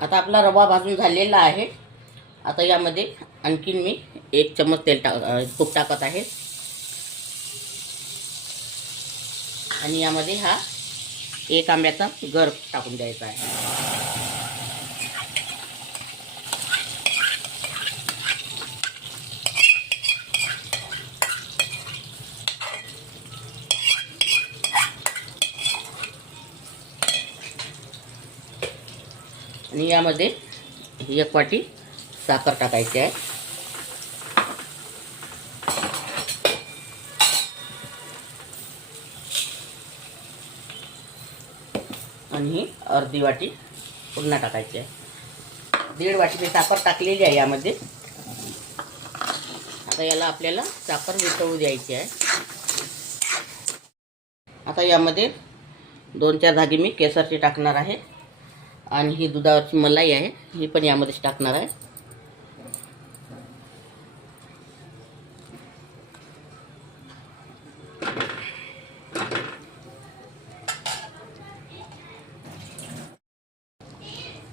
आता आपला रवा भाजून झालेला आहे। आता यामध्ये आणखीन मी 1 चम्मच तूप टाकत आहे आणि यामध्ये हा 1 आंब्याचा गर टाकून द्यायचा आहे। आणि यामध्ये 1 वाटी साखर टाकायची आहे आणि अर्धी वाटी पुन्हा टाकायची आहे। 1.5 वाटी मी साखर टाकलेली आहे यामध्ये। आता याला आपल्याला साखर वितळू द्यायची आहे। आता यामध्ये 2-4 धागे मी केसरचे टाकणार आहे आणि ही दुधावरची मलाई आहे ही पण यामध्ये टाकणार आहे।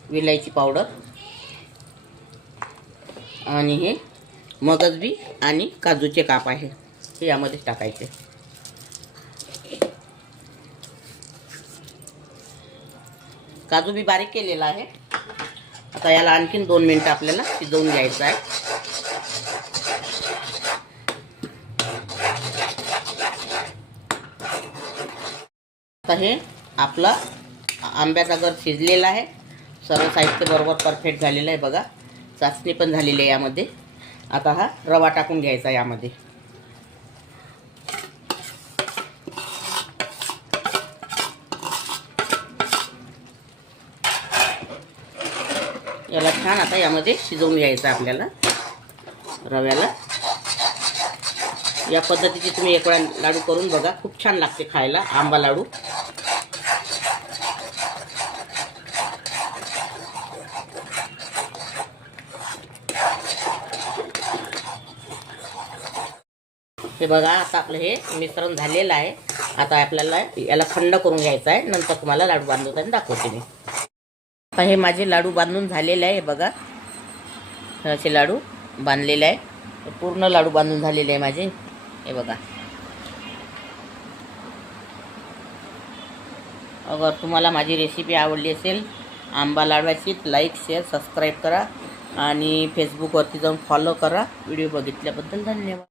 विलायची पावडर आणि हे मगजबी आणि काजूचे काप आहे हे यामध्ये टाकायचे। काजू बी बारीक केलेला आहे। आता याला आणखीन 2 मिनिटं आपल्याला शिजवून घ्यायचं आहे। आता हे आपला आंब्याचा गर शिजलेला आहे। सर्व साहित्य बरोबर परफेक्ट झालेलं आहे बघा। चाचणी पण झालेली आहे यामध्ये। आता हा रवा टाकून घ्यायचा यामध्ये। याला छान आता यामध्ये शिजवून घ्यायचं आपल्याला रव्याला। या पद्धतीने तुम्ही एक वेळा लाडू करून बघा, खूप छान लागते खायला आंबा लाडू। हे बघा आता आपलं हे मिश्रण झालेलं आहे। आता आपल्याला याला थंड करून घ्यायचं आहे, नंतर तुम्हाला लाडू बांधताना दाखवते मी। आता हे माझे लाडू बांधून झालेले आहे बघा। असे लाडू बांधलेले आहे, पूर्ण लाडू बांधून झालेले आहे माझे हे बघा। अगर तुम्हाला माझी रेसिपी आवडली असेल आंबा लाडवाची लाईक शेअर सबस्क्राईब करा आणि फेसबुकवरती जाऊन फॉलो करा। व्हिडिओ बघितल्याबद्दल धन्यवाद।